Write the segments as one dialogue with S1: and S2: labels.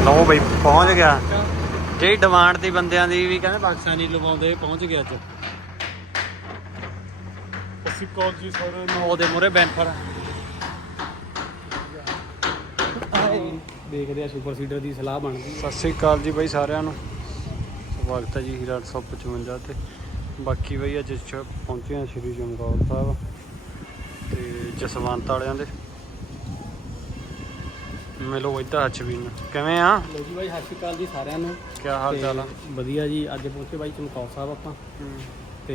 S1: ਲਓ ਬਈ ਪਹੁੰਚ ਗਿਆ। ਜਿਹੜੀ ਡਿਮਾਂਡ ਦੀ ਬੰਦਿਆਂ ਦੀ ਵੀ ਕਹਿੰਦੇ ਪਾਕਿਸਤਾਨੀ ਲਵਾਉਂਦੇ ਪਹੁੰਚ ਗਿਆ ਅੱਜ।
S2: ਅਸੀਂ ਕਾਲ ਜੀ ਸਾਰਿਆਂ ਨੂੰ।
S1: ਉਹਦੇ ਮੂਹਰੇ ਬੈਂਫਰ
S3: ਦੇਖਦੇ ਆ ਸੁਪਰ ਸੀਡਰ ਦੀ ਸਲਾਹ ਬਣਦੀ।
S1: ਸਤਿ ਸ਼੍ਰੀ ਅਕਾਲ ਜੀ ਬਾਈ ਸਾਰਿਆਂ ਨੂੰ, ਸਵਾਗਤ ਹੈ ਜੀ ਹੀਰਾ 855 ਤੇ। ਬਾਕੀ ਬਾਈ ਅੱਜ ਪਹੁੰਚੇ ਹਾਂ ਸ਼੍ਰੀ ਚਮਕੌਰ ਸਾਹਿਬ ਤੇ ਜਸਵੰਤ ਵਾਲਿਆਂ ਦੇ। ਮਿਲੋ ਇੱਧਰ ਹੱਚਵੀਨ ਕਿਵੇਂ ਆ?
S3: ਲੋ ਜੀ ਬਾਈ ਸਤਿ ਸ਼੍ਰੀ ਅਕਾਲ ਜੀ ਸਾਰਿਆਂ ਨੂੰ।
S1: ਕੀ ਹਾਲ ਚਾਲ ਆ?
S3: ਵਧੀਆ ਜੀ। ਅੱਜ ਪਹੁੰਚੇ ਬਾਈ ਚਮਕੌਰ ਸਾਹਿਬ ਆਪਾਂ ਤੇ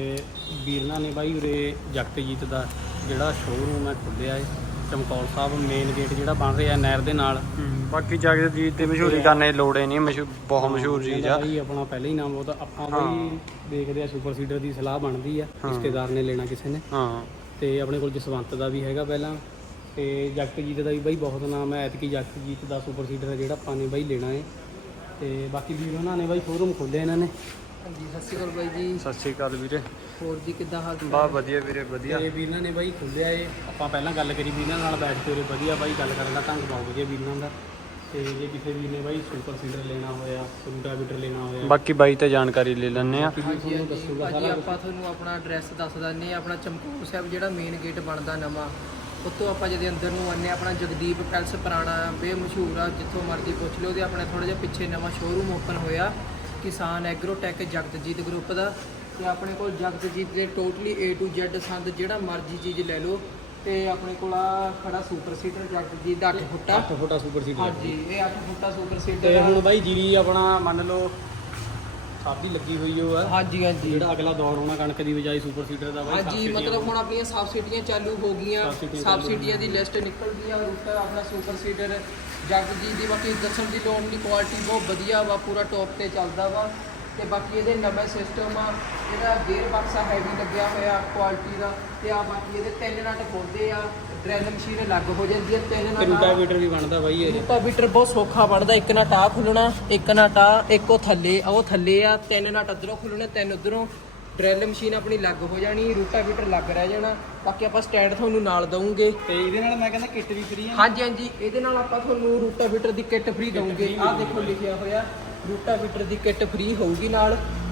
S3: ਵੀਰਨਾ ਨੇ ਬਾਈ ਉਰੇ ਜਗਤਜੀਤ ਦਾ ਜਿਹੜਾ ਸ਼ੋਅਰੂਮ ਹੈ ਖੁੱਲਿਆ ਹੈ ਚਮਕੌਰ ਸਾਹਿਬ ਮੇਨ ਗੇਟ ਜਿਹੜਾ ਬਣ ਰਿਹਾ ਨਹਿਰ ਦੇ ਨਾਲ।
S1: ਬਾਕੀ ਜਗਤਜੀਤ ਦੀ ਮਸ਼ਹੂਰੀ ਕਰਨੇ ਦੀ ਲੋੜ ਹੀ ਨਹੀਂ, ਬਹੁਤ ਮਸ਼ਹੂਰ ਚੀਜ਼ ਆ
S3: ਬਾਈ। ਆਪਣਾ ਪਹਿਲਾਂ ਹੀ ਨਾਮ ਉਹ ਤਾਂ ਆਪਾਂ ਬਾਈ ਦੇਖਦੇ ਆ ਸੁਪਰ ਸੀਡਰ ਦੀ ਸਲਾਹ ਬਣਦੀ ਆ। ਰਿਸ਼ਤੇਦਾਰ ਨੇ ਲੈਣਾ ਕਿਸੇ ਨੇ ਤੇ ਆਪਣੇ ਕੋਲ ਜਸਵੰਤ ਦਾ ਵੀ ਹੈਗਾ ਪਹਿਲਾਂ ਤੇ ਜਗਤਜੀਤ ਦਾ ਵੀ ਬਾਈ ਬਹੁਤ ਨਾਮ ਹੈ। ਐਤਕੀ ਜਗਤਜੀਤ ਦਾ ਸੁਪਰ ਸੀਡਰ ਹੈ ਜਿਹੜਾ ਆਪਾਂ ਨੇ ਬਾਈ ਲੈਣਾ ਹੈ। ਤੇ ਬਾਕੀ ਵੀਰ ਉਹਨਾਂ ਨੇ ਬਾਈ ਸ਼ੋਰੂਮ ਖੋਲ੍ਹਿਆ ਇਹਨਾਂ ਨੇ।
S4: ਹਾਂਜੀ ਸਤਿ ਸ਼੍ਰੀ ਅਕਾਲ ਬਾਈ ਜੀ।
S1: ਸਤਿ ਸ਼੍ਰੀ ਅਕਾਲ ਵੀਰੇ।
S4: ਹੋਰ ਜੀ ਕਿੱਦਾਂ ਹਾਲ ਚਾਲ?
S1: ਬਹੁਤ ਵਧੀਆ ਵੀਰੇ ਵਧੀਆ।
S3: ਤੇ ਵੀਰਾਂ ਨੇ ਬਾਈ ਖੋਲ੍ਹਿਆ ਏ। ਆਪਾਂ ਪਹਿਲਾਂ ਗੱਲ ਕਰੀ ਵੀਰਾਂ ਨਾਲ ਬੈਠ ਕੇ ਉਰੇ ਵਧੀਆ ਬਾਈ ਗੱਲ ਕਰਨ ਦਾ ਢੰਗ ਬਹੁਤ ਵਧੀਆ ਵੀਰਾਂ ਦਾ। ਤੇ ਜੇ ਕਿਸੇ ਵੀਰ ਨੇ ਬਾਈ ਸੁਪਰ ਸੀਡਰ ਲੈਣਾ ਹੋਇਆ, ਰੂਟਾਵੀਟਰ ਲੈਣਾ ਹੋਇਆ,
S1: ਬਾਕੀ ਬਾਈ ਤੇ ਜਾਣਕਾਰੀ ਲੈ ਲੈਣੇ ਆ।
S4: ਹਾਂਜੀ ਭਾਜੀ ਆਪਾਂ ਤੁਹਾਨੂੰ ਆਪਣਾ ਐਡਰੈਸ ਦੱਸ ਦਿੰਦੇ ਆ। ਆਪਣਾ ਚਮਕੌਰ ਸਾਹਿਬ ਜਿਹੜਾ ਮੇਨ ਗੇਟ ਬਣਦਾ ਨਵਾਂ, ਉੱਤੋਂ ਆਪਾਂ ਜਦੋਂ ਅੰਦਰ ਨੂੰ ਆਉਂਦੇ ਆਪਣਾ ਜਗਦੀਪ ਪੈਲਸ ਪੁਰਾਣਾ ਬੇਮਸ਼ਹੂਰ ਆ, ਜਿੱਥੋਂ ਮਰਜ਼ੀ ਪੁੱਛ ਲਿਓ। ਤੇ ਆਪਣੇ ਥੋੜ੍ਹਾ ਜਿਹਾ ਪਿੱਛੇ ਨਵਾਂ ਸ਼ੋਰੂਮ ਓਪਨ ਹੋਇਆ ਕਿਸਾਨ ਐਗਰੋਟੈਕ ਜਗਤਜੀਤ ਗਰੁੱਪ ਦਾ। ਤੇ ਆਪਣੇ ਕੋਲ ਜਗਤਜੀਤ ਦੇ ਟੋਟਲੀ A to Z ਸੰਦ ਜਿਹੜਾ ਮਰਜ਼ੀ ਚੀਜ਼ ਲੈ ਲਓ। ਤੇ ਆਪਣੇ ਕੋਲ ਆ ਖੜਾ ਸੁਪਰ ਸੀਡਰ ਜਗਤਜੀਤ ਦਾ 8 ਫੁੱਟਾ
S3: ਸੁਪਰ ਸੀਡਰ।
S4: ਹਾਂਜੀ ਇਹ 8 ਫੁੱਟਾ ਸੁਪਰ ਸੀਡਰ
S3: ਤੇ ਹੁਣ ਬਾਈ ਜੀਰੀ ਆਪਣਾ ਮੰਨ ਲਓ ਸਾਡੀ ਲੱਗੀ ਹੋਈ ਉਹ ਹੈ।
S4: ਹਾਂਜੀ ਹਾਂਜੀ
S3: ਜਿਹੜਾ ਅਗਲਾ ਦੌਰ ਹੋਣਾ ਕਣਕ ਦੀ ਬਜਾਈ ਸੁਪਰ ਸੀਡਰ ਦਾ ਬਾਈ।
S4: ਹਾਂਜੀ ਮਤਲਬ ਹੁਣ ਆਪਣੀਆਂ ਸਬਸਿਡੀਆਂ ਚਾਲੂ ਹੋ ਗਈਆਂ। ਸਬਸਿਡੀਆਂ ਦੀ ਲਿਸਟ ਨਿਕਲ ਗਈ ਆ। ਰੂਟਾ ਆਪਣਾ ਸੁਪਰ ਸੀਡਰ ਜਗਤਜੀਤ ਦੀ ਬਾਕੀ ਦੱਸਣ ਦੀ ਲੋੜ ਨਹੀਂ, ਕੁਆਲਿਟੀ ਬਹੁਤ ਵਧੀਆ ਵਾ, ਪੂਰਾ ਟੌਪ ਤੇ ਚੱਲਦਾ ਵਾ। ਤੇ ਬਾਕੀ ਇਹਦੇ ਨਵੇਂ ਸਿਸਟਮ ਆ, ਇਹਦਾ ਗੇਅਰ ਬਕਸਾ ਹੈਵੀ ਲੱਗਿਆ ਹੋਇਆ ਕੁਆਲਿਟੀ ਦਾ। ਤੇ ਆ ਬਾਕੀ ਇਹਦੇ 3 ਨਟ ਖੁੱਲਦੇ ਆ, ਡਰੈਲ ਮਸ਼ੀਨ ਅਲੱਗ ਹੋ ਜਾਂਦੀ ਹੈ। 3 ਨਟ
S3: ਰੂਟਾਵੀਟਰ ਵੀ ਬਣਦਾ ਬਾਈ ਇਹ।
S4: ਰੂਟਾਵੀਟਰ ਬਹੁਤ ਸੌਖਾ ਬਣਦਾ। ਇੱਕ ਨਟ ਆ ਖੁੱਲਣਾ, ਇੱਕ ਨਟ ਆ, ਇੱਕ ਉਹ ਥੱਲੇ ਆ। 3 ਨਟ ਇੱਧਰੋਂ ਖੁੱਲਣੇ, 3 ਉੱਧਰੋਂ। ਡਰੈਲ ਮਸ਼ੀਨ ਆਪਣੀ ਲੱਗ ਹੋ ਜਾਣੀ, ਰੂਟਾਵੀਟਰ ਲੱਗ ਰਹਿ ਜਾਣਾ। ਬਾਕੀ ਆਪਾਂ ਸਟੈਂਡ ਤੁਹਾਨੂੰ ਨਾਲ ਦਵਾਂਗੇ।
S3: ਤੇ ਇਹਦੇ ਨਾਲ ਮੈਂ ਕਹਿੰਦਾ ਕਿੱਟ ਵੀ ਫ੍ਰੀ ਹੈ।
S4: ਹਾਂਜੀ ਹਾਂਜੀ ਇਹਦੇ ਨਾਲ ਆਪਾਂ ਤੁਹਾਨੂੰ ਰੂਟਾਵੀਟਰ ਦੀ ਕਿੱਟ ਫ੍ਰੀ ਦਵਾਂਗੇ। ਆਹ ਦੇਖੋ ਲਿਖਿਆ ਹੋਇਆ ਰੂਟਾਵੀਟਰ ਦੀ ਕਿੱਟ ਫ੍ਰੀ ਹੋਊਗੀ ਨਾਲ।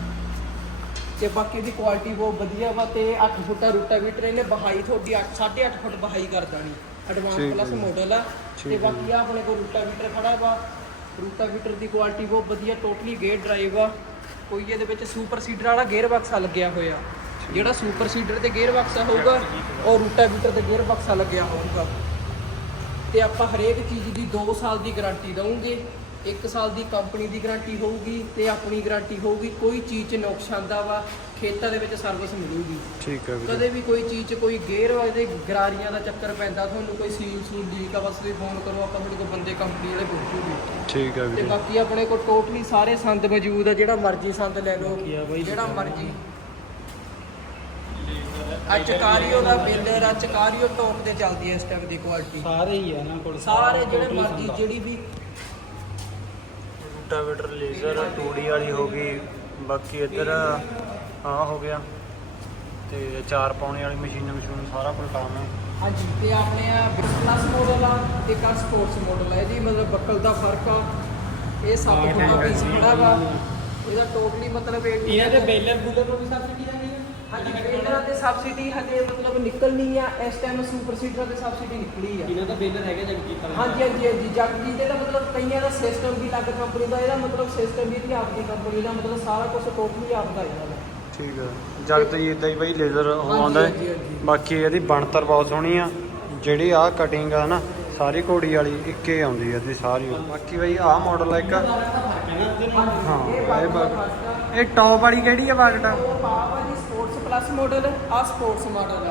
S4: ਤੇ ਬਾਕੀ ਦੀ ਕੁਆਲਿਟੀ ਬਹੁਤ ਵਧੀਆ ਵਾ। ਤੇ 8 ਫੁੱਟਾ ਰੂਟਾਵੀਟਰ, ਇਹਨੇ ਬਹਾਈ ਤੁਹਾਡੀ 8.5 ਫੁੱਟ ਬਹਾਈ ਕਰ ਦੇਣੀ। ਐਡਵਾਂਸ ਪਲੱਸ ਮਾਡਲ ਆ। ਤੇ ਬਾਕੀ ਆ ਆਪਣੇ ਕੋਲ ਰੂਟਾਵੀਟਰ ਖੜਾ ਵਾ। ਰੂਟਾਵੀਟਰ ਦੀ ਕੁਆਲਿਟੀ ਬਹੁਤ ਵਧੀਆ, ਟੋਟਲੀ ਗੇਅਰ ਡਰਾਈਵ ਆ। ਕੋਈ ਇਹਦੇ ਵਿੱਚ ਸੁਪਰ ਸੀਡਰ ਵਾਲਾ ਗੇਅਰ ਬਕਸਾ ਲੱਗਿਆ ਹੋਇਆ। ਜਿਹੜਾ ਸੁਪਰ ਸੀਡਰ ਤੇ ਗੇਅਰ ਬਕਸਾ ਹੋਊਗਾ ਉਹ ਰੂਟਾਵੀਟਰ ਤੇ ਗੇਅਰ ਬਕਸਾ ਲੱਗਿਆ ਹੋਊਗਾ। ਤੇ ਆਪਾਂ ਹਰੇਕ ਚੀਜ਼ ਦੀ 2 ਸਾਲ ਦੀ ਗਾਰੰਟੀ ਦਵਾਂਗੇ। 1 ਸਾਲ ਦੀ ਕੰਪਨੀ ਦੀ ਗਾਰੰਟੀ ਹੋਊਗੀ ਤੇ ਆਪਣੀ ਗਾਰੰਟੀ ਹੋਊਗੀ। ਕੋਈ ਚੀਜ਼ 'ਚ ਨੁਕਸ ਆਂਦਾ ਵਾ ਖੇਤਾਂ ਦੇ ਵਿੱਚ ਸਰਵਿਸ ਮਿਲੂਗੀ।
S1: ਠੀਕ ਹੈ ਵੀਰੇ।
S4: ਕਦੇ ਵੀ ਕੋਈ ਚੀਜ਼ 'ਚ ਕੋਈ ਗੇਅਰ ਇਹਦੇ ਗਰਾਰੀਆਂ ਦਾ ਚੱਕਰ ਪੈਂਦਾ, ਤੁਹਾਨੂੰ ਕੋਈ ਸੀਲ ਸੂਲ ਲੀਕ ਆ, ਬਸ ਤੁਸੀਂ ਫੋਨ ਕਰੋ, ਆਪਾਂ ਤੁਹਾਡੇ ਕੋਲ ਬੰਦੇ ਕੰਪਨੀ ਵਾਲੇ ਪਹੁੰਚੂਗੇ।
S1: ਠੀਕ ਹੈ
S4: ਤੇ
S1: ਵੀਰੇ।
S4: ਬਾਕੀ ਆਪਣੇ ਕੋਲ ਟੋਟਲੀ ਸਾਰੇ ਸੰਦ ਮੌਜੂਦ ਆ, ਜਿਹੜਾ ਮਰਜ਼ੀ ਸੰਦ ਲੈ ਲਓ, ਜਿਹੜਾ ਮਰਜ਼ੀ। ਚਕਾਰੀਓ ਦਾ ਬਿਲਡਰ ਆ, ਚਕਾਰੀਓ ਟੌਪ ਤੇ ਚੱਲਦੀ ਹੈ ਇਸ ਟਾਈਮ ਦੀ ਕੁਆਲਿਟੀ।
S3: ਸਾਰੇ ਹੀ ਆ ਨਾ ਕੋਲ,
S4: ਸਾਰੇ ਜਿਹੜੇ ਮਰਜ਼ੀ ਜਿਹੜੀ ਵੀ।
S1: ਰੂਟਾਵੀਟਰ ਲੇਜ਼ਰ 2D ਵਾਲੀ ਹੋ ਗਈ। ਬਾਕੀ ਇੱਧਰ ਆ ਹੋ ਗਿਆ ਤੇ 4 ਪਾਉਣੇ ਵਾਲੀ ਮਸ਼ੀਨ ਸਾਰਾ ਕੁਝ ਕੰਮ ਹੈ।
S4: ਹਾਂਜੀ ਤੇ ਆਪਣੇ ਆ ਪਲੱਸ ਮਾਡਲ ਆ, ਇੱਕ ਆ ਸਪੋਰਟਸ ਮਾਡਲ ਆ। ਇਹਦੀ ਮਤਲਬ ਬੱਕਲ ਦਾ ਫਰਕ ਆ। ਇਹ 7 ਫੁੱਟਾ ਪੀਸ ਖੜਾ ਵਾ। ਇਹਦਾ ਟੋਟਲੀ ਮਤਲਬ
S3: ਇਹਨਾਂ ਦੇ ਬੇਲਰ ਬੂਲਰ ਨੂੰ ਵੀ ਸਬਸਿਡੀ ਆ ਗਈ।
S4: ਹਾਂਜੀ ਬੇਲਰਾਂ ਤੇ ਸਬਸਿਡੀ ਹਜੇ ਮਤਲਬ ਨਿਕਲਣੀ ਆ। ਇਸ ਟਾਈਮ ਸੁਪਰ ਸੀਡਰ ਤੇ ਸਬਸਿਡੀ ਨਿਕਲੀ ਆ।
S3: ਇਹਨਾਂ ਦਾ ਬੇਲਰ ਹੈਗਾ ਜਗਜੀਤ ਦਾ।
S4: ਹਾਂਜੀ ਹਾਂਜੀ ਹਾਂਜੀ ਜਗਜੀਤ ਦਾ ਮਤਲਬ ਕਈਆਂ ਦਾ ਸਿਸਟਮ ਵੀ ਲੱਗ ਕੰਪਨੀ ਦਾ, ਇਹਦਾ ਮਤਲਬ ਸਿਸਟਮ ਵੀ ਆਪਣੀ ਕੰਪਨੀ ਦਾ, ਮਤਲਬ ਸਾਰਾ ਕੁਝ ਟੋਟਲੀ ਆਪਦਾ ਇਹਨਾਂ ਦਾ।
S1: ਠੀਕ ਹੈ। ਜਗਤਜੀਤ ਦਾ ਹੀ ਬਾਈ ਲੇਜ਼ਰ ਆਉਂਦਾ। ਬਾਕੀ ਇਹਦੀ ਬਣਤਰ ਬਹੁਤ ਸੋਹਣੀ ਆ। ਜਿਹੜੀ ਆ ਕਟਿੰਗ ਆ ਨਾ ਸਾਰੀ ਘੋੜੀ ਵਾਲੀ ਇੱਕੇ ਆਉਂਦੀ ਆ ਇਹਦੀ ਸਾਰੀ। ਬਾਕੀ ਬਾਈ ਆਹ ਮਾਡਲ ਆ ਇੱਕ। ਹਾਂ ਇਹ ਟੌਪ ਵਾਲੀ ਕਿਹੜੀ ਆ ਬਾਗਟ?
S4: ਸਪੋਰਟਸ ਪਲੱਸ ਮਾਡਲ ਆ, ਸਪੋਰਟਸ ਮਾਡਲ ਆ।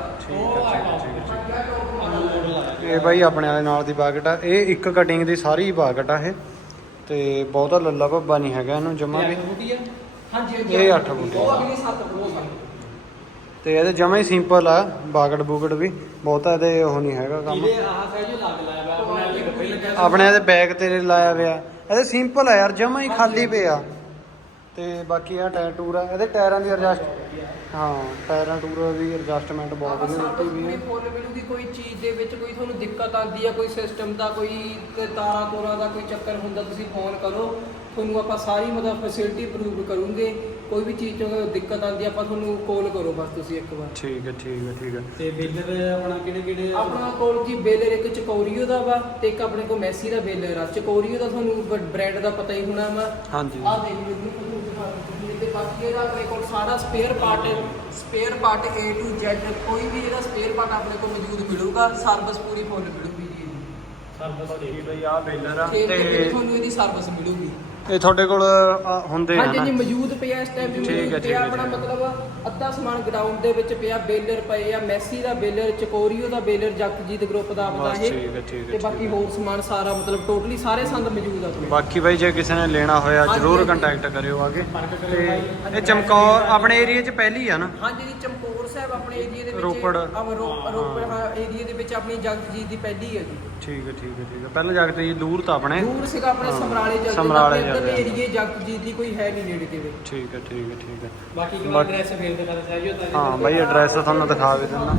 S1: ਇਹ ਬਾਈ ਆਪਣੇ ਵਾਲੇ ਨਾਲ ਦੀ ਬਾਗਟ ਆ। ਇਹ ਇੱਕ ਕਟਿੰਗ ਦੀ ਸਾਰੀ ਬਾਗਟ ਆ ਇਹ। ਤੇ ਬਹੁਤਾ ਲੱਲਾ ਭੱਬਾ ਨਹੀਂ ਹੈਗਾ ਇਹਨੂੰ ਜਮਾ ਵੀ।
S4: ਹਾਂਜੀ
S1: ਇਹ 8 ਫੁੱਟ
S4: ਉਹ ਅਗਲੀ 7 ਫੁੱਟ।
S1: ਤੇ ਇਹਦੇ ਜਮਾ ਹੀ ਸਿੰਪਲ ਆ। ਬਾਗਟ ਬੂਗਟ ਵੀ ਬਹੁਤਾ ਇਹਦੇ ਉਹ ਨਹੀਂ ਹੈਗਾ ਕੰਮ।
S3: ਇਹਦੇ ਆਹ ਸਾਈਜ਼ ਲੱਗ ਲਾਇਆ ਵਾ ਆਪਣੇ ਵਾਲੇ ਗੱਬੇ ਲੱਗਿਆ।
S1: ਆਪਣੇ ਇਹਦੇ ਬੈਗ ਤੇਰੇ ਲਾਇਆ ਹੋਇਆ। ਇਹਦੇ ਸਿੰਪਲ ਆ ਯਾਰ, ਜਮਾ ਹੀ ਖਾਲੀ ਪਿਆ। ਤੇ ਬਾਕੀ ਆ ਟਾਇਰ ਟੂਰ ਆ। ਇਹਦੇ ਟਾਇਰਾਂ ਦੀ ਐਡਜਸਟ ਹਾਂ ਟਾਇਰਾਂ ਟੂਰਾਂ ਦੀ ਐਡਜਸਟਮੈਂਟ ਬਹੁਤ ਵਧੀਆ ਦਿੱਤੀ ਵੀ ਹੈ।
S4: ਫੁੱਲ ਮਿਲੂਗੀ, ਕੋਈ ਚੀਜ਼ ਦੇ ਵਿੱਚ ਕੋਈ ਤੁਹਾਨੂੰ ਦਿੱਕਤ ਆਉਂਦੀ ਆ, ਕੋਈ ਸਿਸਟਮ ਦਾ ਕੋਈ ਤਾਰਾਂ ਤੋਰਾਂ ਦਾ ਕੋਈ ਚੱਕਰ ਹੁੰਦਾ, ਤੁਸੀਂ ਫੋਨ ਕਰੋ, ਤੁਹਾਨੂੰ ਆਪਾਂ ਸਾਰੀ ਮਤਲਬ ਫੈਸਿਲਿਟੀ ਪ੍ਰੂਵ ਕਰੂੰਗੇ। ਕੋਈ ਵੀ ਚੀਜ਼ 'ਚ ਦਿੱਕਤ ਆਉਂਦੀ ਆ ਆਪਾਂ ਤੁਹਾਨੂੰ ਕਾਲ ਕਰੋ ਬਸ ਤੁਸੀਂ ਇੱਕ ਵਾਰ।
S1: ਠੀਕ ਹੈ ਠੀਕ ਹੈ ਠੀਕ ਹੈ।
S3: ਤੇ ਬੇਲਰ ਆਪਣਾ ਕਿਹੜੇ
S4: ਆਪਣਾ ਕੋਲ ਜੀ ਬੇਲਰ ਇੱਕ ਚਕੋਰੀਓ ਦਾ ਵਾ ਤੇ ਇੱਕ ਆਪਣੇ ਕੋਲ ਮੈਸੀ ਦਾ ਬੇਲਰ ਆ। ਚਕੋਰੀਓ ਦਾ ਤੁਹਾਨੂੰ ਬ੍ਰਾਂਡ ਦਾ ਪਤਾ ਹੀ ਹੋਣਾ ਵਾ।
S1: ਹਾਂਜੀ
S4: ਆਹ ਦੇਖ ਲਓ ਜੀ ਤੁਹਾਨੂੰ ਦਿਖਾ ਦਿੰਦੀ ਤੇ ਬਾਕੀ ਇਹਦਾ ਆਪਣੇ ਕੋਲ ਸਾਰਾ spare part A to Z ਕੋਈ ਵੀ ਇਹਦਾ ਸਪੇਅਰ ਪਾਰਟ ਆਪਣੇ ਕੋਲ ਮੌਜੂਦ ਮਿਲੂਗਾ। ਸਰਵਿਸ ਪੂਰੀ ਫੁੱਲ ਮਿਲੂਗੀ ਜੀ ਇਹਦੀ।
S3: ਸਰਵਿਸ
S1: ਠੀਕ ਬਈ ਆਹ ਬੇਲਰ ਆ
S4: ਤੇ
S1: ਤੇ
S4: ਤੁਹਾਨੂੰ ਇਹਦੀ ਸਰਵਿਸ ਮਿਲੂਗੀ।
S1: ਇਹ ਤੁਹਾਡੇ ਕੋਲ ਹੁੰਦੇ ਆ
S4: ਹਾਂਜੀ
S1: ਨਾ?
S4: ਜੀ ਮੌਜੂਦ ਪਿਆ ਇਸ ਟਾਈਮ ਵੀ
S1: ਠੀਕ ਹੈ,
S4: ਮੌਜੂਦ
S1: ਠੀਕ ਹੈ,
S4: ਪਿਆ ਆਪਣਾ
S1: ਠੀਕ ਹੈ।
S4: ਮਤਲਬ ਅੱਧਾ ਸਮਾਨ ਗਰਾਊਂਡ ਦੇ ਵਿੱਚ ਪਿਆ। ਬੇਲਰ ਪਏ ਆ, ਮੈਸੀ ਦਾ ਬੇਲਰ, ਚਕੋਰੀਓ ਦਾ ਬੇਲਰ, ਜਗਜੀਤ ਗਰੁੱਪ ਦਾ ਆਪਦਾ
S1: ਬਸ
S4: ਇਹ
S1: ਠੀਕ ਹੈ ਠੀਕ
S4: ਤੇ
S1: ਹੈ
S4: ਬਾਕੀ ਹੋਰ ਸਮਾਨ ਸਾਰਾ ਮਤਲਬ ਟੋਟਲੀ ਸਾਰੇ ਸੰਦ ਮੌਜੂਦ ਆ ਆਪਣੇ।
S1: ਬਾਕੀ ਬਾਈ ਜੇ ਕਿਸੇ ਨੇ ਲੈਣਾ ਹੋਇਆ
S4: ਹਾਂਜੀ,
S1: ਜਰੂਰ
S4: ਹਾਂਜੀ।
S1: ਕੰਟੈਕਟ ਕਰਿਓ ਆਗੇ। ਤੇ ਇਹ ਚਮਕੌਰ ਆਪਣੇ ਏਰੀਆ 'ਚ ਪਹਿਲੀ ਆ ਨਾ?
S4: ਹਾਂਜੀ ਜੀ ਚਮਕੌਰ ਸਾਹਿਬ ਆਪਣੇ ਏਰੀਆ ਦੇ ਵਿੱਚ
S1: ਰੋਪੜ।
S4: ਰੋਪੜ ਹਾਂ ਏਰੀਆ ਦੇ ਵਿੱਚ ਆਪਣੀ ਜਗਜੀਤ ਦੀ ਪਹਿਲੀ ਹੈ ਜੀ।
S1: ਠੀਕ ਹੈ ਠੀਕ ਹੈ ਠੀਕ ਹੈ। ਪਹਿਲਾਂ ਜਗਤ ਜੀ ਦੂਰ ਤਾਂ ਆਪਣੇ?
S4: ਦੂਰ ਸੀਗਾ ਆਪਣੇ
S1: ਹਾਂ,
S4: ਸਮਰਾਲੇ ਚੱਲਦੇ
S1: ਸਮਰਾਲੇ
S4: ਆਪਣੇ
S1: ਚੱਲਦੇ ਆ।
S4: ਏਰੀਏ ਜਗਜੀਤ ਦੀ ਕੋਈ ਹੈ ਨਹੀਂ ਨੇੜੇ ਤੇੜੇ।
S1: ਠੀਕ ਹੈ ਠੀਕ ਹੈ ਠੀਕ ਹੈ।
S3: ਬਾਕੀ ਇੱਕ ਵਾਰ ਐਡਰੈਸ ਫੇਰ ਦਿਖਾ ਦਿਓ ਜੀ।
S1: ਹਾਂ ਬਾਈ ਐਡਰੈਸ ਤੁਹਾਨੂੰ ਦਿਖਾ ਵੀ ਦਿੰਦਾ।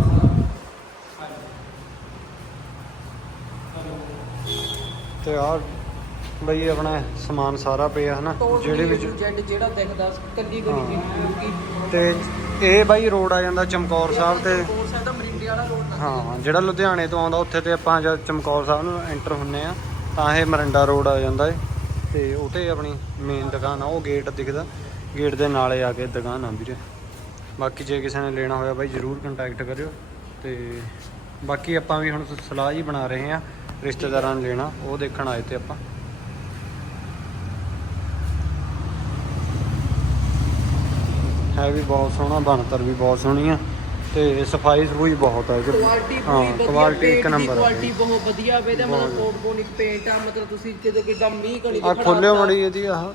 S1: ਤੇ ਆ ਬਈ ਆਪਣਾ ਸਮਾਨ ਸਾਰਾ ਪਿਆ ਹਨਾ ਜਿਹੜੇ ਵਿੱਚ
S4: ਜਿਹੜਾ ਦਿਖਦਾ ਕੱਲੀ ਗਲੀ ਦੀ।
S1: ਤੇ ਇਹ ਬਾਈ ਰੋਡ ਆ ਜਾਂਦਾ ਚਮਕੌਰ ਸਾਹਿਬ ਤੇ
S4: ਚਮਕੌਰ ਸਾਹਿਬ ਦਾ ਮਰਿੰਡੇ ਵਾਲਾ ਰੋਡ ਦਾ।
S1: ਹਾਂ ਜਿਹੜਾ ਲੁਧਿਆਣੇ ਤੋਂ ਆਉਂਦਾ ਉੱਥੇ ਤੇ ਆਪਾਂ ਜਦ ਚਮਕੌਰ ਸਾਹਿਬ ਨੂੰ ਐਂਟਰ ਹੁੰਨੇ ਆ ਤਾਂ ਇਹ ਮਰਿੰਡਾ ਰੋਡ ਆ ਜਾਂਦਾ ਏ। ਤੇ ਉਹ ਤੇ ਆਪਣੀ ਮੇਨ ਦੁਕਾਨ ਆ, ਉਹ ਗੇਟ ਦਿਖਦਾ, ਗੇਟ ਦੇ ਨਾਲੇ ਆ ਕੇ ਦੁਕਾਨ ਆ ਵੀਰੇ। ਬਾਕੀ ਜੇ ਕਿਸੇ ਨੇ ਲੈਣਾ ਹੋਇਆ ਬਾਈ ਜ਼ਰੂਰ ਕੰਟੈਕਟ ਕਰਿਓ। ਤੇ ਬਾਕੀ ਆਪਾਂ ਵੀ ਹੁਣ ਸਲਾਹ ਹੀ ਬਣਾ ਰਹੇ ਆ ਰਿਸ਼ਤੇਦਾਰਾਂ ਨੂੰ ਲੈਣਾ, ਉਹ ਦੇਖਣ ਆਏ ਤੇ ਆਪਾਂ। ਹੈ ਵੀ ਬਹੁਤ ਸੋਹਣਾ, ਬਣਤਰ ਵੀ ਬਹੁਤ ਸੋਹਣੀ ਆ ਤੇ ਸਫਾਈ ਸਫੂਈ ਬਹੁਤ ਆ।
S4: ਕੁਆਲਿਟੀ
S1: ਹਾਂ
S4: ਪੂਰੀ ਵਧੀਆ,
S1: ਕੁਆਲਿਟੀ ਇੱਕ
S4: ਪੇਂਟ ਦੀ
S1: ਨੰਬਰ ਆ।
S4: ਕੁਆਲਿਟੀ ਬਹੁਤ ਵਧੀਆ ਵੇ ਤੇ ਮਤਲਬ ਕੋਟਬੋਨਿਕ ਪੇਂਟ ਆ। ਮਤਲਬ ਤੁਸੀਂ ਜਦੋਂ ਕਿਦਾਂ ਮੀਂਹ ਕਣੀ
S1: ਆ ਖੋਲਿਓ ਮੜੀ ਇਹਦੀ ਆਹ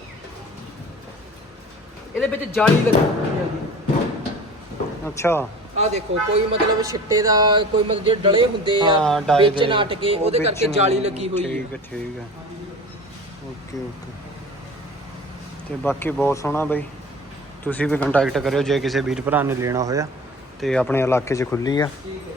S4: ਇਹਦੇ ਵਿੱਚ ਜਾਲੀ ਲੱਗੀ ਹੋਈ ਆ ਜੀ।
S1: ਅੱਛਾ
S4: ਆ ਦੇਖੋ ਕੋਈ ਮਤਲਬ ਛਿੱਟੇ ਦਾ ਕੋਈ ਮਤਲਬ ਜਿਹੜੇ ਡਲੇ ਹੁੰਦੇ
S1: ਹਾਂ,
S4: ਆ
S1: ਡਾਏ
S4: ਵਿੱਚ
S1: ਦੇ,
S4: ਨਾਟ ਕੇ
S1: ਉਹ
S4: ਉਹਦੇ
S1: ਵਿੱਚ
S4: ਕਰਕੇ ਜਾਲੀ ਲੱਗੀ ਹੋਈ
S1: ਠੀਕ ਹੈ ਠੀਕ ਹੈ। Okay okay. ਤੇ ਬਾਕੀ ਬਹੁਤ ਸੋਹਣਾ ਬਈ, ਤੁਸੀਂ ਵੀ ਕੰਟੈਕਟ ਕਰਿਓ ਜੇ ਕਿਸੇ ਵੀਰ ਭਰਾ ਨੇ ਲੈਣਾ ਹੋਇਆ ਤੇ ਆਪਣੇ ਇਲਾਕੇ 'ਚ ਖੁੱਲੀ ਆ।